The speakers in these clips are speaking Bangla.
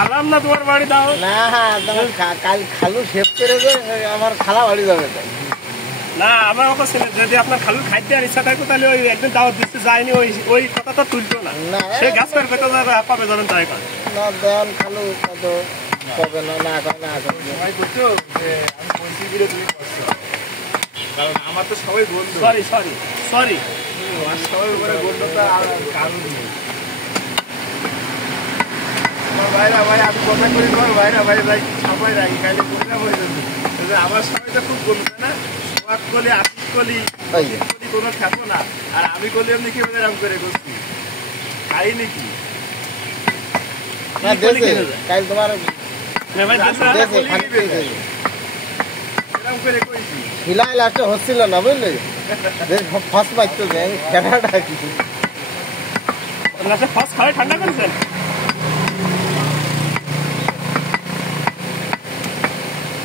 আলাম না তোমার বাড়ি দাও না তোমার কাল খালু শেভ করে যে আমার খালা বাড়ি যাবে না আমার কথা ছিল যদি আপনার খালুর খাইতে আর ইচ্ছা থাকতো তাহলে ওই একদিন দাওয়াত দিতে যায়নি ওই কথা তো তুলতো না সে গাছ করবে তো পাবে যাবেন তাই করে না দেন খালু কত কবে না না করে না সবাই বলছো যে আমি পঞ্চি দিলে তুমি কষ্ট কারণ আমার তো সবাই বন্ধু সরি সবাই উপরে বন্ধুটা আর কারণ নেই ভাইরা ভাই আমি কথা করি তোমার ভাইরা ভাই সবাই রাখি খাইলে বুঝলাম হয়ে যাবে আমার সবাই তো খুব বন্ধু না সোয়াক কলি আশিক কলি কোনো থাকো না আর আমি কলি এমনি কি এরকম করে করছি খাই নাকি কাল তোমার হিলাই লাস্টে হচ্ছিল না বুঝলি ফার্স্ট পাইতো যে ক্যামেরাটা কি ফার্স্ট খাওয়াই ঠান্ডা করেছেন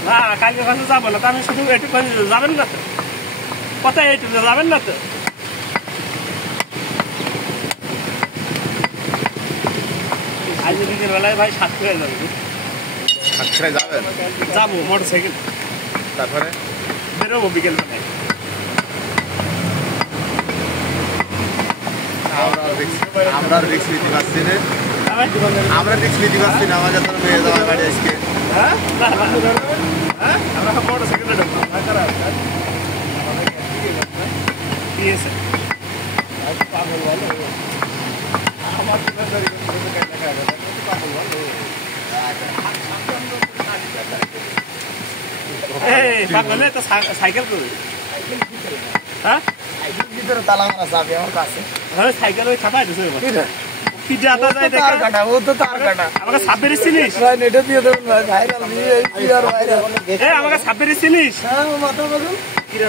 না কালকে কাছে যাবো না তো আমি শুধু একটু যাবেন না তো কোথায় এইটু যাবেন না তো আজ দিনের বেলায় ভাই সাতক্ষীরায় যাবো সাতক্ষীরায় যাবেন যাবো মোটর সাইকেল তারপরে বেরোবো বিকেল বেলায় আমরা রিক্স নিতে পারছি না আমরা রিক্স নিতে পারছি না আমাদের তো মেয়ে যাওয়ার বাড়ি আজকে আমরা মোটর সাইকেলে ঢুকবো দিয়েছে পাগল বলো আমার পাগলে তো সাইকেল করবে হ্যাঁ ভিতরে তালা মারা চাবি আমার কাছে হ্যাঁ সাইকেল ওই ছাপাই দিছে কি জাতা যায় তার কাটা ও তো তার কাটা আমাকে সাবের চিনিস ভাই নেটে দিয়ে দেবেন ভাই ভাইরাল দিয়ে কি আর ভাইরাল এ আমাকে সাবের চিনিস হ্যাঁ মাথা বদল কি রে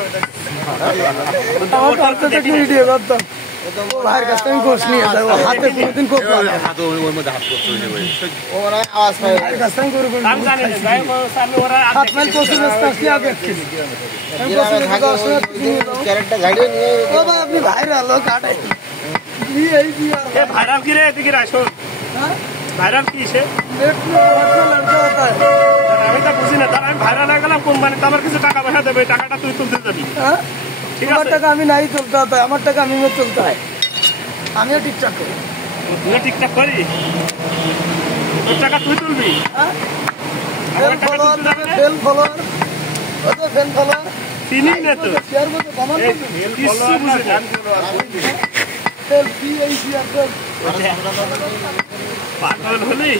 আমার কাছে একটা ভিডিও করতাম ভাইয়ের কাছ থেকে কোর্স নিয়ে যাবো হাতে কোনদিন করবো হাত ওর মধ্যে হাত করতে হয়ে যাবে ওরা আওয়াজ পায় ভাইয়ের কাছ থেকে করবো আমি জানি না ভাই সামনে ওরা হাত মাইল কোর্সের রাস্তা কি আগে ক্যারেক্টার গাড়ি নিয়ে ও ভাই আপনি ভাইরাল ও কাটাই এ ভাইরাল কি রে এদিকে আসো ভাইরাল কি সে আমি তো বুঝি না তার আমি ভাইরাল হয়ে গেলাম কোম্পানিতে আমার কিছু টাকা পয়সা দেবে টাকাটা তুই তুলতে যাবি ঠিক আমার আছে টাকা আমি নাই তুলতে হতো আমার টাকা আমি তুলতে হয় আমিও টিকটক করি তুই টিকটক করি তোর টাকা তুই তুলবি চিনি না তো কিছু বুঝি না পাগল হলি